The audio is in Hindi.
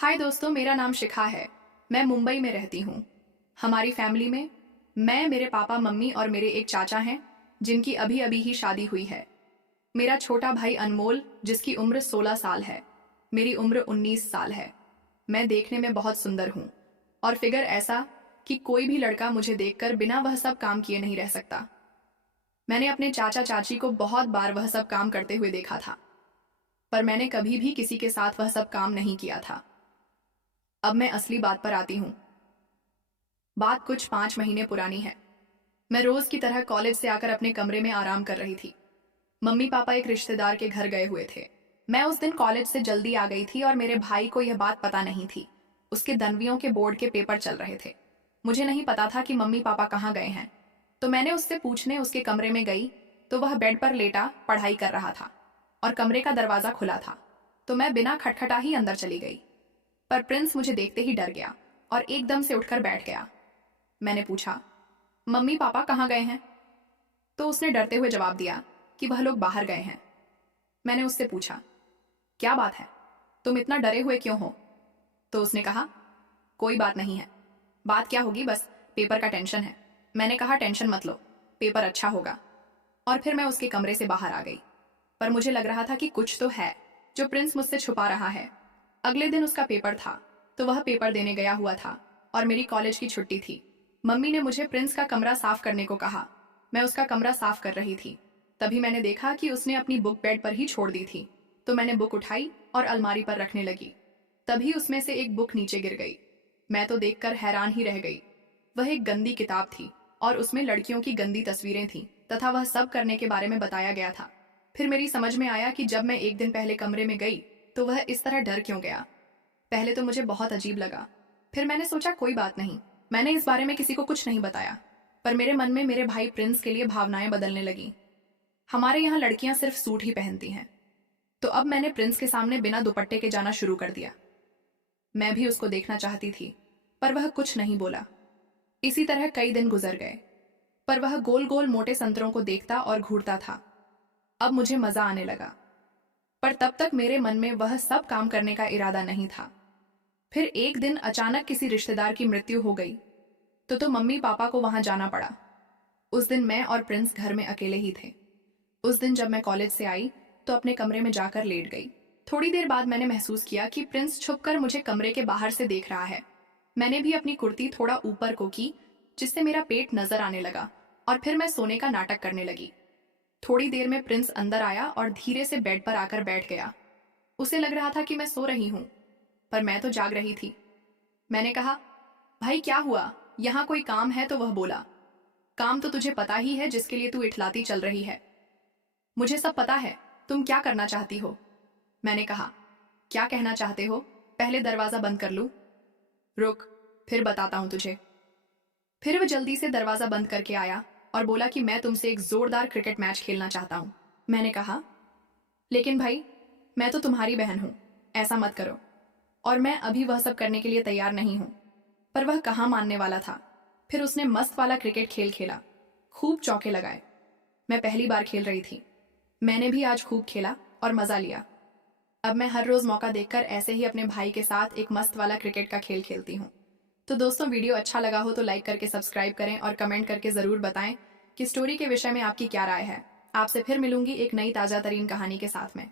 हाय दोस्तों, मेरा नाम शिखा है। मैं मुंबई में रहती हूँ। हमारी फैमिली में मैं, मेरे पापा, मम्मी और मेरे एक चाचा हैं जिनकी अभी अभी ही शादी हुई है। मेरा छोटा भाई अनमोल, जिसकी उम्र 16 साल है। मेरी उम्र 19 साल है। मैं देखने में बहुत सुंदर हूँ और फिगर ऐसा कि कोई भी लड़का मुझे देखकर बिना वह सब काम किए नहीं रह सकता। मैंने अपने चाचा चाची को बहुत बार वह सब काम करते हुए देखा था, पर मैंने कभी भी किसी के साथ वह सब काम नहीं किया था। अब मैं असली बात पर आती हूँ। बात कुछ 5 महीने पुरानी है। मैं रोज की तरह कॉलेज से आकर अपने कमरे में आराम कर रही थी। मम्मी पापा एक रिश्तेदार के घर गए हुए थे। मैं उस दिन कॉलेज से जल्दी आ गई थी और मेरे भाई को यह बात पता नहीं थी। उसके 10वीं के बोर्ड के पेपर चल रहे थे। मुझे नहीं पता था कि मम्मी पापा कहाँ गए हैं, तो मैंने उससे पूछने उसके कमरे में गई तो वह बेड पर लेटा पढ़ाई कर रहा था और कमरे का दरवाजा खुला था। तो मैं बिना खटखटा ही अंदर चली गई, पर प्रिंस मुझे देखते ही डर गया और एकदम से उठकर बैठ गया। मैंने पूछा, मम्मी पापा कहाँ गए हैं? तो उसने डरते हुए जवाब दिया कि वह लोग बाहर गए हैं। मैंने उससे पूछा, क्या बात है, तुम इतना डरे हुए क्यों हो? तो उसने कहा, कोई बात नहीं है। बात क्या होगी, बस पेपर का टेंशन है। मैंने कहा, टेंशन मत लो, पेपर अच्छा होगा। और फिर मैं उसके कमरे से बाहर आ गई, पर मुझे लग रहा था कि कुछ तो है जो प्रिंस मुझसे छुपा रहा है। अगले दिन उसका पेपर था, तो वह पेपर देने गया हुआ था और मेरी कॉलेज की छुट्टी थी। मम्मी ने मुझे प्रिंस का कमरा साफ करने को कहा। मैं उसका कमरा साफ कर रही थी, तभी मैंने देखा कि उसने अपनी बुक बेड पर ही छोड़ दी थी। तो मैंने बुक उठाई और अलमारी पर रखने लगी। तभी उसमें से एक बुक नीचे गिर गई। मैं तो देखकर हैरान ही रह गई। वह एक गंदी किताब थी और उसमें लड़कियों की गंदी तस्वीरें थीं तथा वह सब करने के बारे में बताया गया था। फिर मेरी समझ में आया कि जब मैं एक दिन पहले कमरे में गई तो वह इस तरह डर क्यों गया। पहले तो मुझे बहुत अजीब लगा, फिर मैंने सोचा कोई बात नहीं, मैंने इस बारे में किसी को कुछ नहीं बताया। पर मेरे मन में मेरे भाई प्रिंस के लिए भावनाएं बदलने लगी। हमारे यहाँ लड़कियां सिर्फ सूट ही पहनती हैं, तो अब मैंने प्रिंस के सामने बिना दुपट्टे के जाना शुरू कर दिया। मैं भी उसको देखना चाहती थी, पर वह कुछ नहीं बोला। इसी तरह कई दिन गुजर गए, पर वह गोल गोल मोटे संतरों को देखता और घूरता था। अब मुझे मजा आने लगा, पर तब तक मेरे मन में वह सब काम करने का इरादा नहीं था। फिर एक दिन अचानक किसी रिश्तेदार की मृत्यु हो गई, तो मम्मी पापा को वहां जाना पड़ा। उस दिन मैं और प्रिंस घर में अकेले ही थे। उस दिन जब मैं कॉलेज से आई तो अपने कमरे में जाकर लेट गई। थोड़ी देर बाद मैंने महसूस किया कि प्रिंस छुपकर मुझे कमरे के बाहर से देख रहा है। मैंने भी अपनी कुर्ती थोड़ा ऊपर को की, जिससे मेरा पेट नजर आने लगा और फिर मैं सोने का नाटक करने लगी। थोड़ी देर में प्रिंस अंदर आया और धीरे से बेड पर आकर बैठ गया। उसे लग रहा था कि मैं सो रही हूं, पर मैं तो जाग रही थी। मैंने कहा, भाई क्या हुआ, यहाँ कोई काम है? तो वह बोला, काम तो तुझे पता ही है जिसके लिए तू इठलाती चल रही है। मुझे सब पता है, तुम क्या करना चाहती हो? मैंने कहा, क्या कहना चाहते हो? पहले दरवाजा बंद कर लूं? रुक, फिर बताता हूं तुझे। फिर वह जल्दी से दरवाजा बंद करके आया और बोला कि मैं तुमसे एक जोरदार क्रिकेट मैच खेलना चाहता हूं। मैंने कहा, लेकिन भाई, मैं तो तुम्हारी बहन हूं, ऐसा मत करो। और मैं अभी वह सब करने के लिए तैयार नहीं हूं। पर वह कहाँ मानने वाला था। फिर उसने मस्त वाला क्रिकेट खेल खेला, खूब चौके लगाए। मैं पहली बार खेल रही थी। मैंने भी आज खूब खेला और मजा लिया। अब मैं हर रोज मौका देखकर ऐसे ही अपने भाई के साथ एक मस्त वाला क्रिकेट का खेल खेलती हूँ। तो दोस्तों, वीडियो अच्छा लगा हो तो लाइक करके सब्सक्राइब करें और कमेंट करके जरूर बताएं कि स्टोरी के विषय में आपकी क्या राय है। आपसे फिर मिलूंगी एक नई ताजा तरीन कहानी के साथ में।